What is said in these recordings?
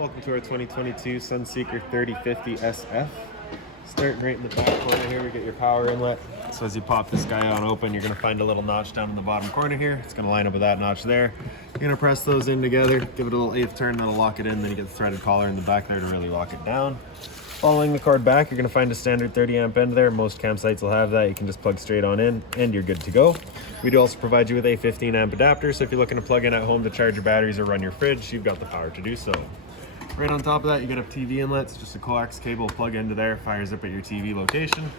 Welcome to our 2022 Sunseeker 3050 SF. Starting right in the back corner here, we get your power inlet. So as you pop this guy on open, you're going to find a little notch down in the bottom corner here. It's going to line up with that notch there. You're going to press those in together, give it a little eighth turn, that'll lock it in. Then you get the threaded collar in the back there to really lock it down. Following the cord back, you're going to find a standard 30 amp end there. Most campsites will have that. You can just plug straight on in and you're good to go. We do also provide you with a 15 amp adapter, so if you're looking to plug in at home to charge your batteries or run your fridge, you've got the power to do so. Right on top of that, you get a TV inlet. It's just a coax cable plug into there, fires up at your TV location.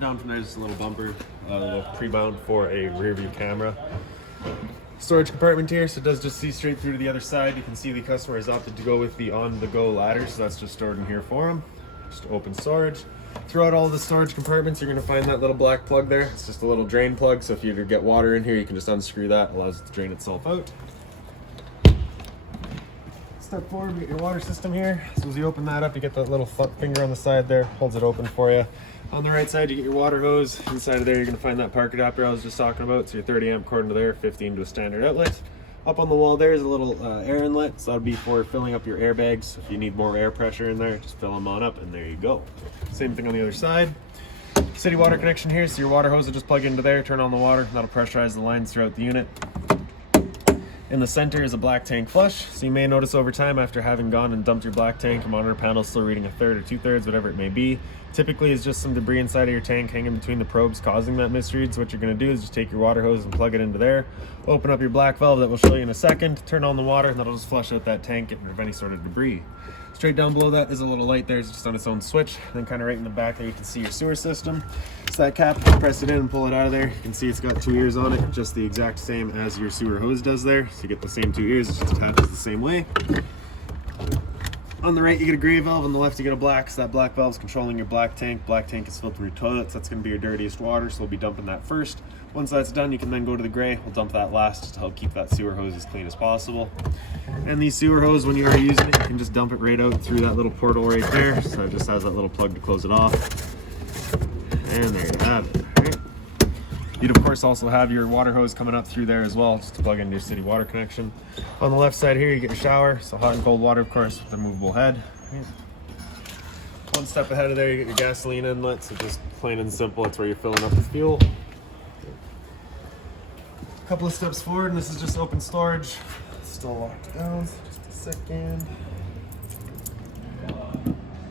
Down from there is just a little bumper, a little pre-mount for a rear view camera. Storage compartment here, so it does just see straight through to the other side. You can see the customer has opted to go with the on-the-go ladder, so that's just stored in here for them. Just open storage. Throughout all the storage compartments, you're going to find that little black plug there. It's just a little drain plug, so if you ever get water in here, you can just unscrew that. It allows it to drain itself out. Step forward, get your water system here. So as you open that up, you get that little finger on the side there, holds it open for you. On the right side, you get your water hose. Inside of there, you're going to find that park adapter I was just talking about. So your 30 amp cord into there, 15 to a standard outlet. Up on the wall there is a little air inlet. So that'll be for filling up your airbags. If you need more air pressure in there, just fill them on up and there you go. Same thing on the other side. City water connection here. So your water hose will just plug into there, turn on the water. That'll pressurize the lines throughout the unit. In the center is a black tank flush, so you may notice over time after having gone and dumped your black tank, your monitor panel is still reading a third or 2/3, whatever it may be. Typically it's just some debris inside of your tank hanging between the probes causing that misread. So what you're going to do is just take your water hose and plug it into there, open up your black valve that we'll show you in a second, turn on the water, and that'll just flush out that tank, getting rid of any sort of debris. Straight down below that is a little light there, it's just on its own switch. Then kind of right in the back there you can see your sewer system. It's that cap, you press it in and pull it out of there. You can see it's got 2 ears on it, just the exact same as your sewer hose does there. So you get the same 2 ears, it just attaches the same way. On the right you get a gray valve, on the left you get a black, so that black valve is controlling your black tank. Black tank is filled through your toilets, that's going to be your dirtiest water, so we'll be dumping that first. Once that's done, you can then go to the gray. We'll dump that last to help keep that sewer hose as clean as possible. And these sewer hose, when you are using it, you can just dump it right out through that little portal right there. So it just has that little plug to close it off. And there you have it. Right? You'd of course also have your water hose coming up through there as well, just to plug into your city water connection. On the left side here, you get your shower, so hot and cold water, of course, with a movable head. Right? One step ahead of there, you get your gasoline inlet, so just plain and simple, that's where you're filling up the fuel. A couple of steps forward, and this is just open storage. It's still locked down, so just a second.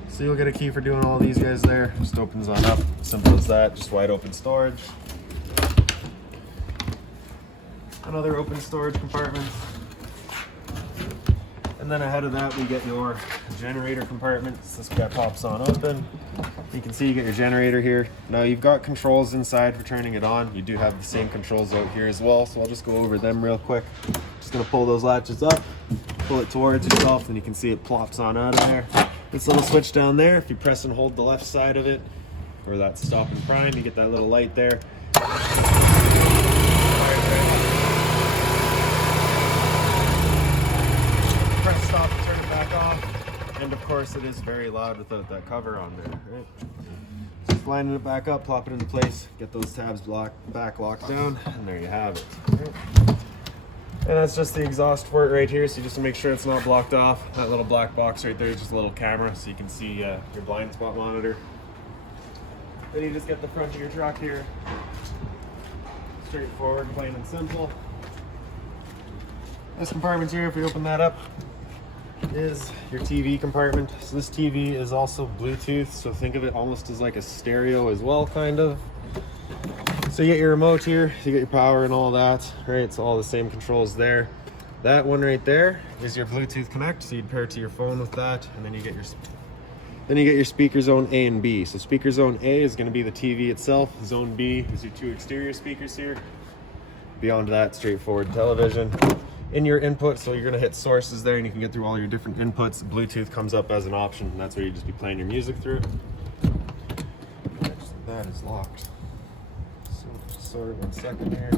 So you'll get a key for doing all of these guys there. Just opens on up, simple as that, just wide open storage. Another open storage compartment. And then ahead of that we get your generator compartment. So this guy pops on open. You can see you get your generator here. Now you've got controls inside for turning it on. You do have the same controls out here as well, so I'll just go over them real quick. Just gonna pull those latches up, pull it towards yourself, and you can see it plops on out of there. This little switch down there, if you press and hold the left side of it, or that stop and prime, you get that little light there. Press stop and turn it back off. And of course it is very loud without that cover on there. Right? Just lining it back up, plop it into place, get those tabs locked down, and there you have it. Right? And that's just the exhaust for it right here, so just to make sure it's not blocked off. That little black box right there is just a little camera, so you can see your blind spot monitor. Then you just get the front of your truck here. Straightforward, plain and simple. This compartment here, if we open that up, is your TV compartment. So this TV is also Bluetooth, so think of it almost as like a stereo as well, kind of. So you get your remote here, you get your power and all that, right? So all the same controls there. That one right there is your Bluetooth connect, so you'd pair it to your phone with that, and then you get your speaker zone A and B. So speaker zone A is going to be the TV itself. Zone B is your 2 exterior speakers here. Beyond that, straightforward television. In your input, so you're going to hit sources there and you can get through all your different inputs. Bluetooth comes up as an option, and that's where you just be playing your music through. Actually, that is locked. So just sorry, 1 second here.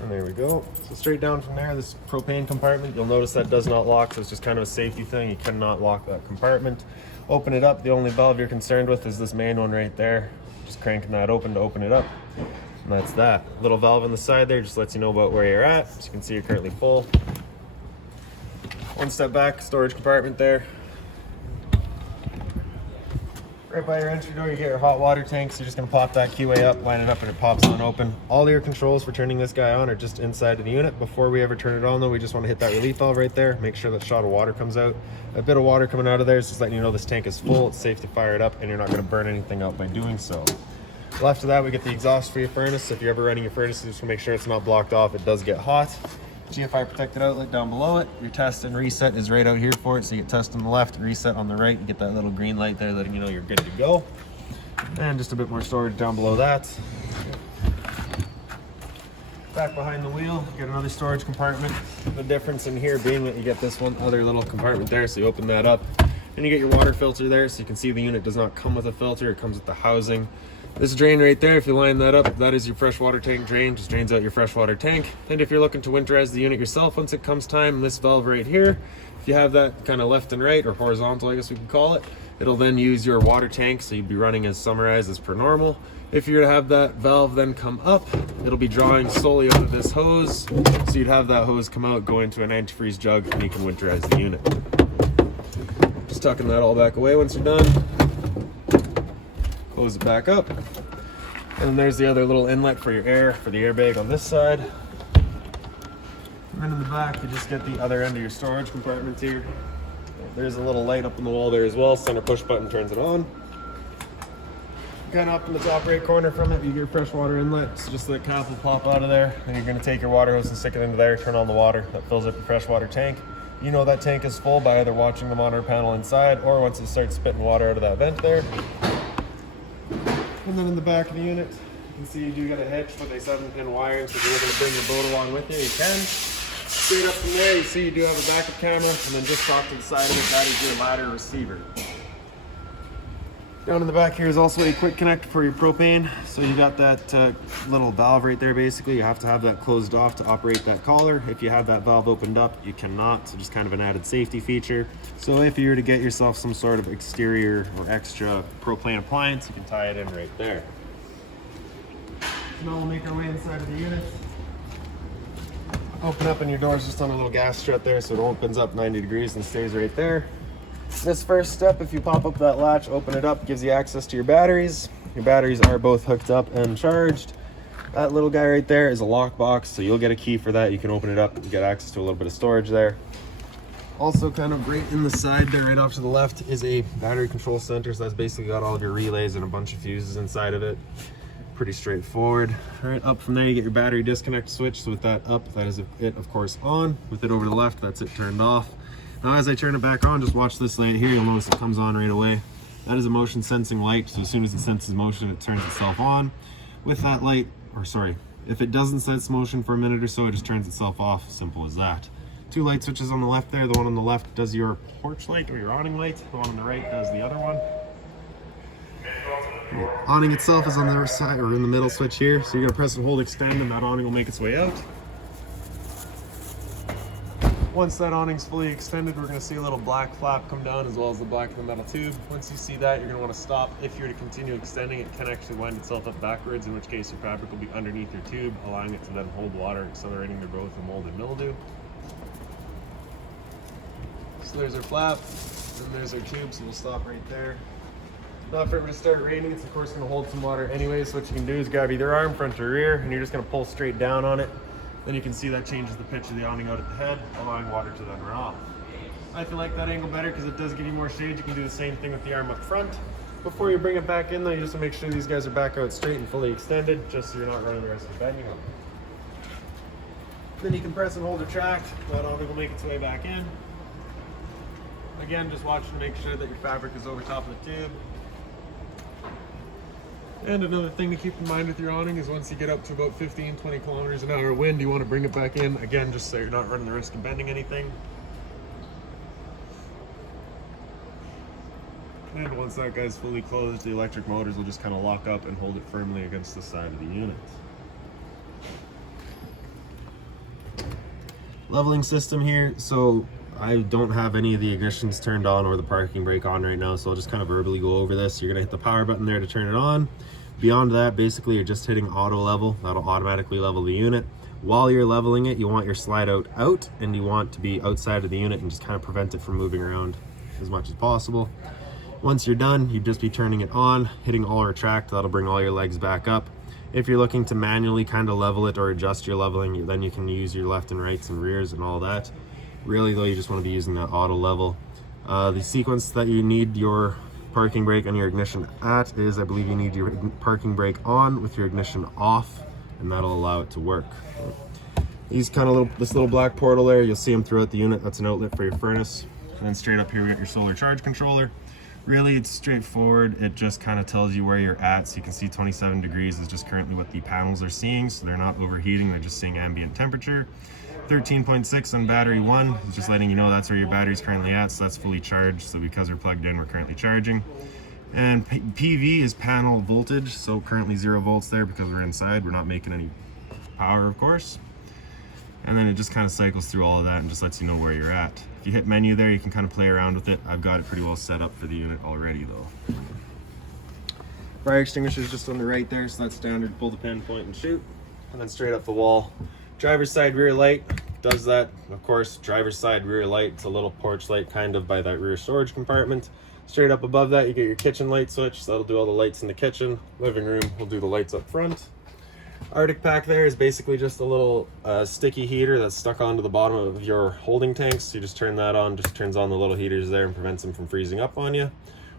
And there we go. So straight down from there, this propane compartment, you'll notice that does not lock, so it's just kind of a safety thing. You cannot lock that compartment. Open it up, the only valve you're concerned with is this main one right there. Just cranking that open to open it up. And that's that. Little valve on the side there just lets you know about where you're at. As you can see, you're currently full. One step back, storage compartment there. Right by your entry door, you get your hot water tank. So you're just gonna pop that keyway up, line it up, and it pops on open. All your controls for turning this guy on are just inside of the unit. Before we ever turn it on though, we just wanna hit that relief valve right there. Make sure that shot of water comes out. A bit of water coming out of there is just letting you know this tank is full. It's safe to fire it up, and you're not gonna burn anything out by doing so. Left of that, we get the exhaust for your furnace. So if you're ever running your furnace, you just wanna make sure it's not blocked off. It does get hot. GFI protected outlet down below it. Your test and reset is right out here for it. So you get test on the left, reset on the right. You get that little green light there letting you know you're good to go. And just a bit more storage down below that. Back behind the wheel, get another storage compartment. The difference in here being that you get this one other little compartment there, so you open that up. And you get your water filter there, so you can see the unit does not come with a filter, it comes with the housing. This drain right there, if you line that up, that is your freshwater tank drain, just drains out your freshwater tank. And if you're looking to winterize the unit yourself once it comes time, this valve right here, if you have that kind of left and right, or horizontal I guess we could call it, it'll then use your water tank, so you'd be running as summarized as per normal. If you're to have that valve then come up, it'll be drawing solely out of this hose, so you'd have that hose come out, go into an antifreeze jug, and you can winterize the unit. Just tucking that all back away once you're done. Close it back up. And then there's the other little inlet for your air, for the airbag on this side. And then in the back, you just get the other end of your storage compartment here. There's a little light up on the wall there as well. Center push button turns it on. Kind of up in the top right corner from it, you get your freshwater inlet. So just the cap will pop out of there. Then you're going to take your water hose and stick it into there, turn on the water. That fills up your freshwater tank. You know that tank is full by either watching the monitor panel inside or once it starts spitting water out of that vent there. And then in the back of the unit, you can see you do get a hitch with a 7-pin wiring, so if you're looking to bring your boat along with you, you can. Straight up from there, you see you do have a backup camera, and then just off to the side of it, that is your ladder receiver. Down in the back here is also a quick connect for your propane. So you got that little valve right there basically. You have to have that closed off to operate that collar. If you have that valve opened up, you cannot. So just kind of an added safety feature. So if you were to get yourself some sort of exterior or extra propane appliance, you can tie it in right there. So now we'll make our way inside of the unit. Open up and your door's just on a little gas strut there, so it opens up 90 degrees and stays right there. This first step, if you pop up that latch, open it up, gives you access to your batteries. Your batteries are both hooked up and charged. That little guy right there is a lockbox, so you'll get a key for that. You can open it up and get access to a little bit of storage there. Also kind of right in the side there, right off to the left, is a battery control center. So that's basically got all of your relays and a bunch of fuses inside of it. Pretty straightforward. All right, up from there you get your battery disconnect switch. So with that up, that is it of course on. With it over to the left, that's it turned off. Now as I turn it back on, just watch this light here. You'll notice it comes on right away. That is a motion sensing light. So as soon as it senses motion, it turns itself on. With that light, or sorry, if it doesn't sense motion for a minute or so, it just turns itself off. Simple as that. Two light switches on the left there. The one on the left does your porch light or your awning light. The one on the right does the other one. The awning itself is on the side or in the middle switch here. So you're gonna press and hold extend and that awning will make its way out. Once that awning's fully extended, we're gonna see a little black flap come down as well as the black of the metal tube. Once you see that, you're gonna wanna stop. If you're to continue extending, it can actually wind itself up backwards, in which case your fabric will be underneath your tube, allowing it to then hold water, accelerating the growth of mold and mildew. So there's our flap, and there's our tube, so we'll stop right there. Now if it were to start raining, it's of course gonna hold some water anyway, so what you can do is grab either arm, front or rear, and you're just gonna pull straight down on it. Then you can see that changes the pitch of the awning out at the head, allowing water to then run off. I feel like that angle better because it does give you more shade. You can do the same thing with the arm up front. Before you bring it back in though, you just want to make sure these guys are back out straight and fully extended, just so you're not running the risk of bending them. Then you can press and hold or track. That awning will make its way back in. Again, just watch to make sure that your fabric is over top of the tube. And another thing to keep in mind with your awning is once you get up to about 15-20 kilometers an hour wind, you want to bring it back in, again, just so you're not running the risk of bending anything. And once that guy's fully closed, the electric motors will just kind of lock up and hold it firmly against the side of the unit. Leveling system here, so I don't have any of the ignitions turned on or the parking brake on right now, so I'll just kind of verbally go over this. You're gonna hit the power button there to turn it on. Beyond that, basically you're just hitting auto level. That'll automatically level the unit. While you're leveling it, you want your slide out, and you want to be outside of the unit and just kind of prevent it from moving around as much as possible. Once you're done, you'd just be turning it on, hitting all retract. That'll bring all your legs back up. If you're looking to manually kind of level it or adjust your leveling, then you can use your left and rights and rears and all that. Really though, you just want to be using that auto level. The sequence that you need your parking brake and your ignition at is, I believe you need your parking brake on with your ignition off, and that'll allow it to work. These kind of this little black portal there, you'll see them throughout the unit. That's an outlet for your furnace. And then straight up here we got your solar charge controller. Really, it's straightforward. It just kind of tells you where you're at. So you can see 27 degrees is just currently what the panels are seeing. So they're not overheating, they're just seeing ambient temperature. 13.6 on battery 1 is just letting you know that's where your battery's currently at. So that's fully charged. So because we're plugged in, we're currently charging. And PV is panel voltage. So currently 0 volts there because we're inside. We're not making any power, of course. And then it just kind of cycles through all of that and just lets you know where you're at. If you hit menu there, you can kind of play around with it. I've got it pretty well set up for the unit already though. Fire extinguisher is just on the right there, so that's standard. Pull the pin, point and shoot. And then straight up the wall. Driver's side rear light does that. Of course, driver's side rear light, it's a little porch light kind of by that rear storage compartment. Straight up above that, you get your kitchen light switch. So that'll do all the lights in the kitchen. Living room will do the lights up front. Arctic pack there is basically just a little sticky heater that's stuck onto the bottom of your holding tanks. So you just turn that on, just turns on the little heaters there and prevents them from freezing up on you.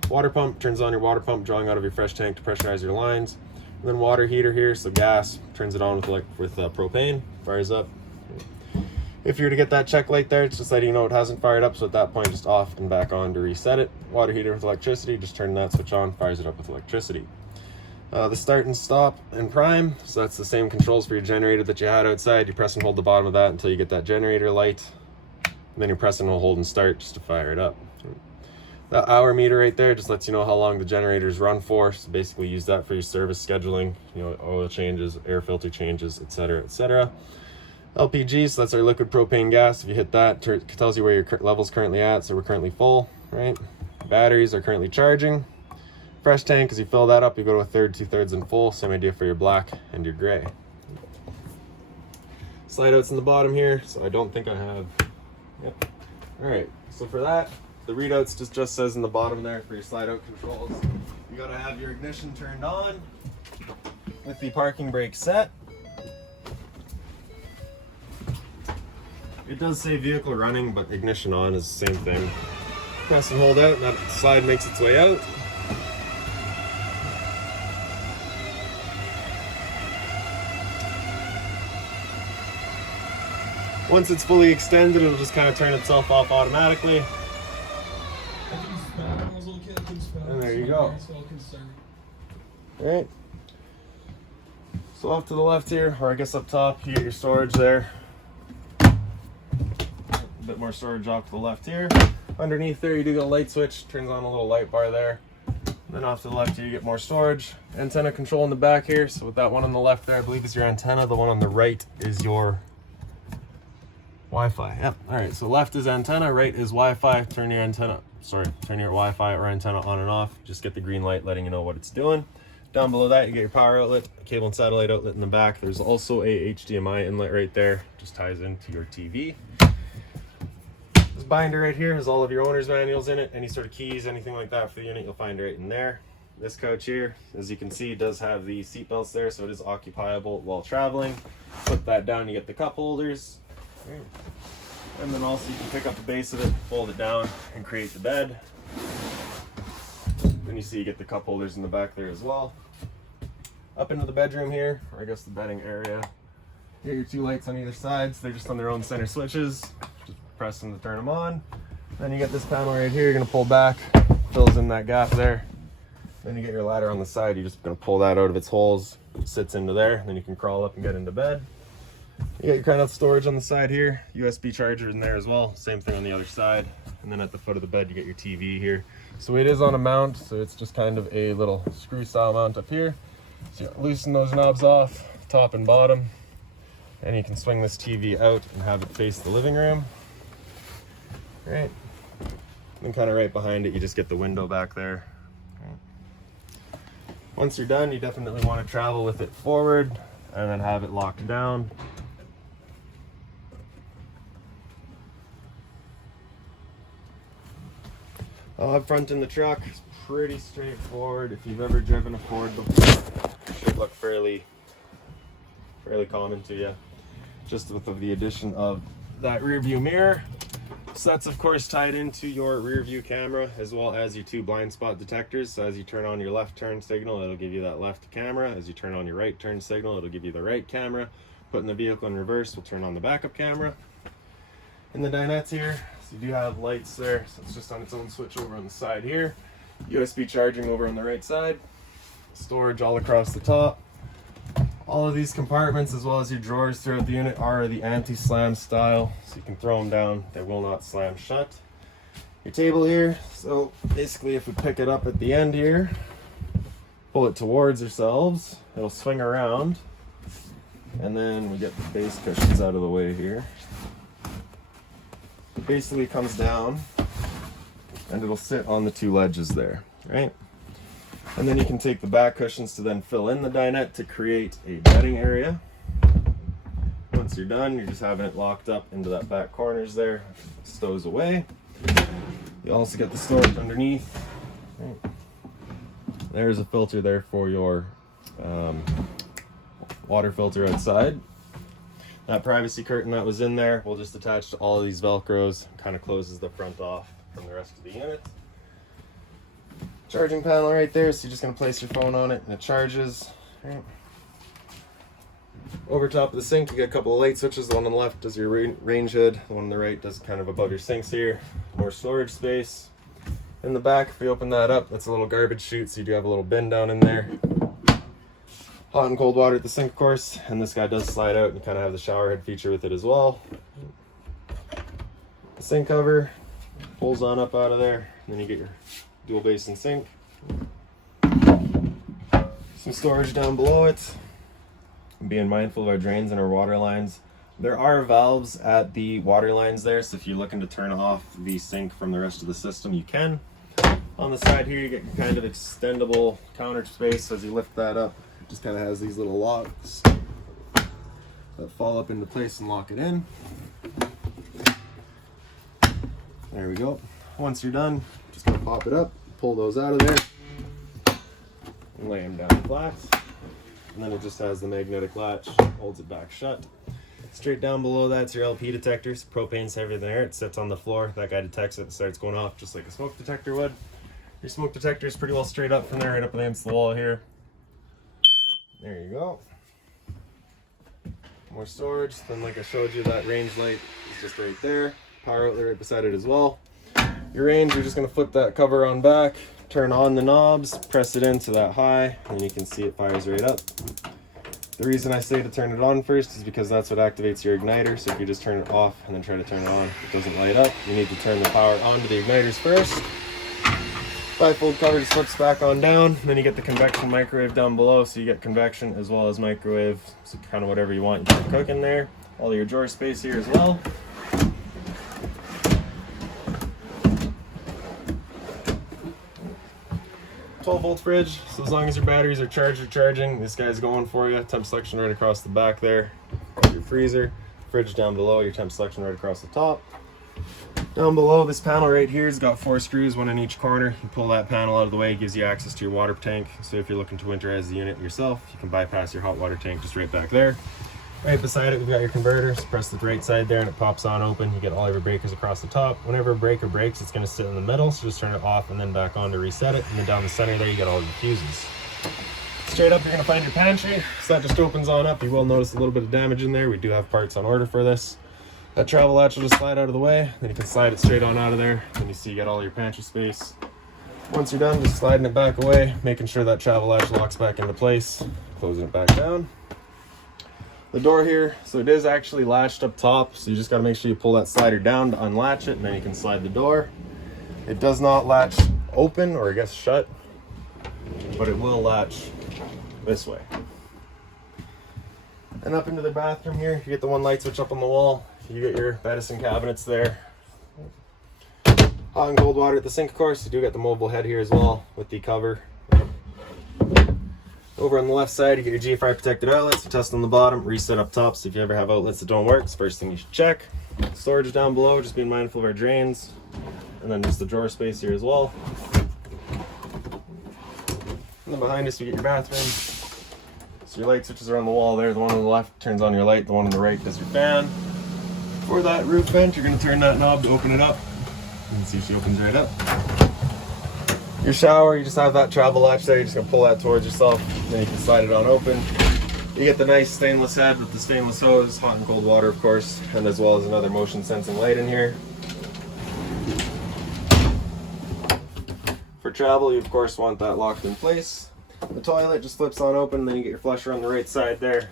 Water pump turns on your water pump, drawing out of your fresh tank to pressurize your lines. And then water heater here, so gas, turns it on with propane, fires up. If you were to get that check light there, it's just letting you know it hasn't fired up, so at that point just off and back on to reset it. Water heater with electricity, just turn that switch on, fires it up with electricity. The start and stop and prime, so that's the same controls for your generator that you had outside. You press and hold the bottom of that until you get that generator light, and then you press and hold and start just to fire it up. That hour meter right there just lets you know how long the generators run for, so basically use that for your service scheduling, you know, oil changes, air filter changes, etc., etc. LPG, so that's our liquid propane gas. If you hit that, it tells you where your level's currently at, so we're currently full, right? Batteries are currently charging. Fresh tank, as you fill that up, you go to a third, 2/3 and full. Same idea for your black and your gray. Slide outs in the bottom here, so I don't think I have. Yep. All right, so for that, the readouts just says in the bottom there for your slide out controls. You gotta have your ignition turned on with the parking brake set. It does say vehicle running, but ignition on is the same thing. Press and hold out, and that slide makes its way out. Once it's fully extended, it'll just kind of turn itself off automatically. And there you go. Alright. So off to the left here, or I guess up top, you get your storage there. A bit more storage off to the left here. Underneath there, you do get a light switch, turns on a little light bar there. And then off to the left here, you get more storage. Antenna control in the back here. So with that one on the left there, I believe is your antenna. The one on the right is your Wi-Fi. Yep. All right. So left is antenna, right is Wi-Fi. Turn your Wi-Fi or antenna on and off. Just get the green light letting you know what it's doing. Down below that, you get your power outlet, cable and satellite outlet in the back. There's also a HDMI inlet right there. Just ties into your TV. This binder right here has all of your owner's manuals in it. Any sort of keys, anything like that for the unit, you'll find right in there. This couch here, as you can see, does have the seat belts there, so it is occupiable while traveling. Put that down, you get the cup holders. And then also you can pick up the base of it, fold it down, and create the bed. Then you see you get the cup holders in the back there as well. Up into the bedroom here, or I guess the bedding area. You get your 2 lights on either side, so they're just on their own center switches. Just press them to turn them on. Then you get this panel right here, you're gonna pull back, fills in that gap there. Then you get your ladder on the side, you're just gonna pull that out of its holes, it sits into there, then you can crawl up and get into bed. You got your kind of storage on the side here, USB charger in there as well, same thing on the other side. And then at the foot of the bed, you get your TV here. So it is on a mount, so it's just kind of a little screw style mount up here. So you loosen those knobs off, top and bottom, and you can swing this TV out and have it face the living room. Right. And kind of right behind it, you just get the window back there. Right. Once you're done, you definitely want to travel with it forward and then have it locked down. Up front in the truck, it's pretty straightforward. If you've ever driven a Ford before, it should look fairly common to you. Just with the addition of that rear view mirror. So that's of course tied into your rear view camera as well as your 2 blind spot detectors. So as you turn on your left turn signal, it'll give you that left camera. As you turn on your right turn signal, it'll give you the right camera. Putting the vehicle in reverse will turn on the backup camera. In the dinettes here, so you do have lights there, so it's just on its own switch over on the side here. USB charging over on the right side. Storage all across the top. All of these compartments as well as your drawers throughout the unit are the anti-slam style, so you can throw them down, they will not slam shut. Your table here, so basically if we pick it up at the end here, pull it towards ourselves, it'll swing around, and then we get the base cushions out of the way here. It basically comes down and it'll sit on the 2 ledges there, right? And then you can take the back cushions to then fill in the dinette to create a bedding area. Once you're done, you're just having it locked up into that back corners there. It stows away. You also get the storage underneath. Right. There's a filter there for your water filter outside. That privacy curtain that was in there will just attach to all of these Velcros, kind of closes the front off from the rest of the unit. Charging panel right there, so you're just going to place your phone on it and it charges. Right. Over top of the sink, you get a couple of light switches. The one on the left does your range hood, the one on the right does kind of above your sinks here. More storage space. In the back, if you open that up, that's a little garbage chute, so you do have a little bin down in there. Hot and cold water at the sink, of course, and this guy does slide out and you kind of have the shower head feature with it as well. The sink cover pulls on up out of there, and then you get your dual basin sink. Some storage down below it. Being mindful of our drains and our water lines. There are valves at the water lines there, so if you're looking to turn off the sink from the rest of the system, you can. On the side here, you get kind of extendable counter space. So as you lift that up, it just kind of has these little locks that fall up into place and lock it in. There we go. Once you're done, just gonna pop it up, pull those out of there, and lay them down flat. And then it just has the magnetic latch, holds it back shut. Straight down below that's your LP detectors. Propane's heavier than air. It sits on the floor. That guy detects it and starts going off just like a smoke detector would. Your smoke detector is pretty well straight up from there, right up against the wall here. There you go. More storage. Then like I showed you, that range light is just right there. Power outlet right beside it as well. Your range, you're just going to flip that cover on back, turn on the knobs, press it into that high, and you can see it fires right up. The reason I say to turn it on first is because that's what activates your igniter. So if you just turn it off and then try to turn it on, it doesn't light up. You need to turn the power onto the igniters first. Bifold cover just slips back on down. Then you get the convection microwave down below, so you get convection as well as microwave, so kind of whatever you want you can cook in there. All your drawer space here as well. 12-volt fridge, so as long as your batteries are charged or charging, this guy's going for you. Temp selection right across the back there. Your freezer, fridge down below, your temp selection right across the top. Down below, this panel right here has got 4 screws, 1 in each corner. You pull that panel out of the way, it gives you access to your water tank. So if you're looking to winterize the unit yourself, you can bypass your hot water tank just right back there. Right beside it, we've got your converter. So press the right side there and it pops on open. You get all of your breakers across the top. Whenever a breaker breaks, it's going to sit in the middle, so just turn it off and then back on to reset it. And then down the center there, you get all your fuses. Straight up, you're going to find your pantry. So that just opens on up. You will notice a little bit of damage in there. We do have parts on order for this. That travel latch will just slide out of the way. Then you can slide it straight on out of there. Then you see you got all your pantry space. Once you're done, just sliding it back away, making sure that travel latch locks back into place, closing it back down. The door here, so it is actually latched up top, so you just got to make sure you pull that slider down to unlatch it, and then you can slide the door. It does not latch open, or I guess shut, but it will latch this way. And up into the bathroom here, you get the 1 light switch up on the wall. You get your Edison cabinets there. Hot and cold water at the sink, of course. You do get the mobile head here as well with the cover. Over on the left side, you get your GFI protected outlets. You test on the bottom, reset up top. So if you ever have outlets that don't work, it's the first thing you should check. Storage down below, just being mindful of our drains. and then just the drawer space here as well. And then behind us, you get your bathroom. So your light switches are on the wall there. The one on the left turns on your light, the one on the right does your fan. For that roof vent, you're going to turn that knob to open it up. You can see she opens right up. Your shower, you just have that travel latch there. You're just going to pull that towards yourself, then you can slide it on open. You get the nice stainless head with the stainless hose, hot and cold water of course, and as well as another motion sensing light in here. For travel, you of course want that locked in place. The toilet just flips on open, then you get your flusher on the right side there.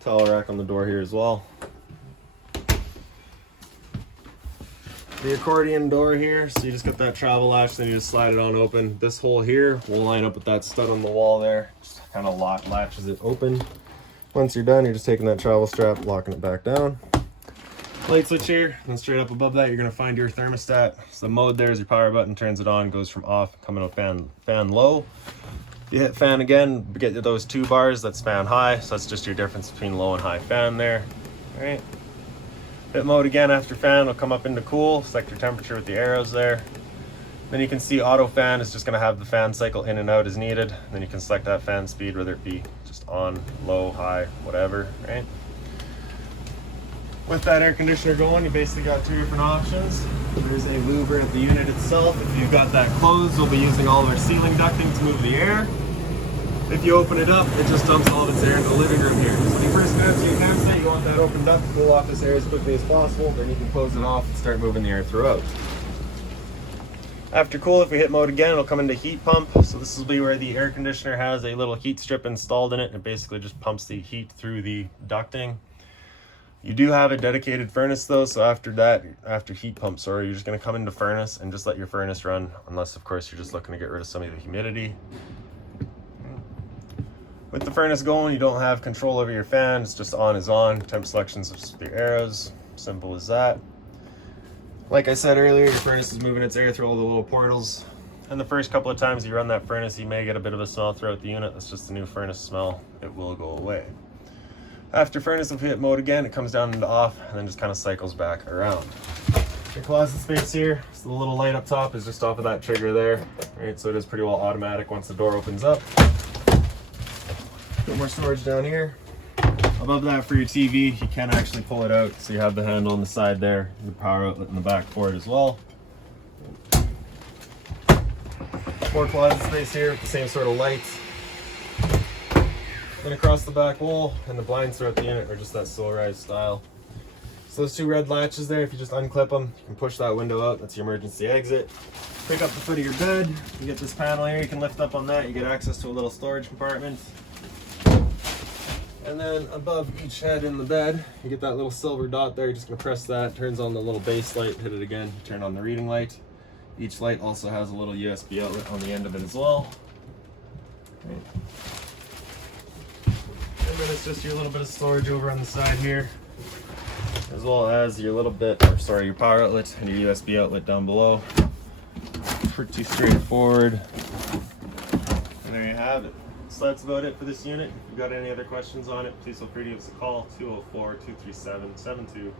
Towel rack on the door here as well. The accordion door here, so you just got that travel latch, then you just slide it on open. This hole here will line up with that stud on the wall there. Just kind of latches it open. Once you're done, you're just taking that travel strap, locking it back down. Light switch here, and straight up above that, you're gonna find your thermostat. So the mode there is your power button, turns it on, goes from off, coming to fan low. You hit fan again, get those 2 bars, that's fan high, so that's just your difference between low and high fan there. All right. Hit mode again after fan, will come up into cool, select your temperature with the arrows there. Then you can see auto fan is just gonna have the fan cycle in and out as needed. Then you can select that fan speed, whether it be just on, low, high, whatever, right? With that air conditioner going, you basically got 2 different options. There's a louver at the unit itself. If you've got that closed, we'll be using all of our ceiling ducting to move the air. If you open it up, it just dumps all of its air into the living room here. So when you first get out to your campsite, you want that opened up to cool off this air as quickly as possible. Then you can close it off and start moving the air throughout. After cool, if we hit mode again, it'll come into heat pump. So this will be where the air conditioner has a little heat strip installed in it, and it basically just pumps the heat through the ducting. You do have a dedicated furnace though, so after heat pump, sorry, you're just gonna come into furnace and just let your furnace run, unless of course you're just looking to get rid of some of the humidity. With the furnace going, you don't have control over your fan, it's just on is on, temp selections with your arrows, simple as that. Like I said earlier, your furnace is moving its air through all the little portals. And the first couple of times you run that furnace, you may get a bit of a smell throughout the unit, that's just the new furnace smell, it will go away. After furnace, if we hit mode again, it comes down into off and then just kind of cycles back around. Your closet space here, so the little light up top is just off of that trigger there. Right, so it is pretty well automatic once the door opens up. Bit more storage down here. Above that for your TV, you can actually pull it out, so you have the handle on the side there, the power outlet in the back for it as well. More closet space here with the same sort of lights. Then across the back wall, and the blinds throughout the unit are just that Solar style. So those 2 red latches there, if you just unclip them, you can push that window out, that's your emergency exit. Pick up the foot of your bed, you get this panel here, you can lift up on that, you get access to a little storage compartment. And then above each head in the bed, you get that little silver dot there, you're just gonna press that, turns on the little base light, hit it again, turn on the reading light. Each light also has a little USB outlet on the end of it as well. Right. And then it's just your little bit of storage over on the side here, as well as your your power outlet and your USB outlet down below. Pretty straightforward. And there you have it. So that's about it for this unit. If you've got any other questions on it, please feel free to give us a call, 204-237-7272.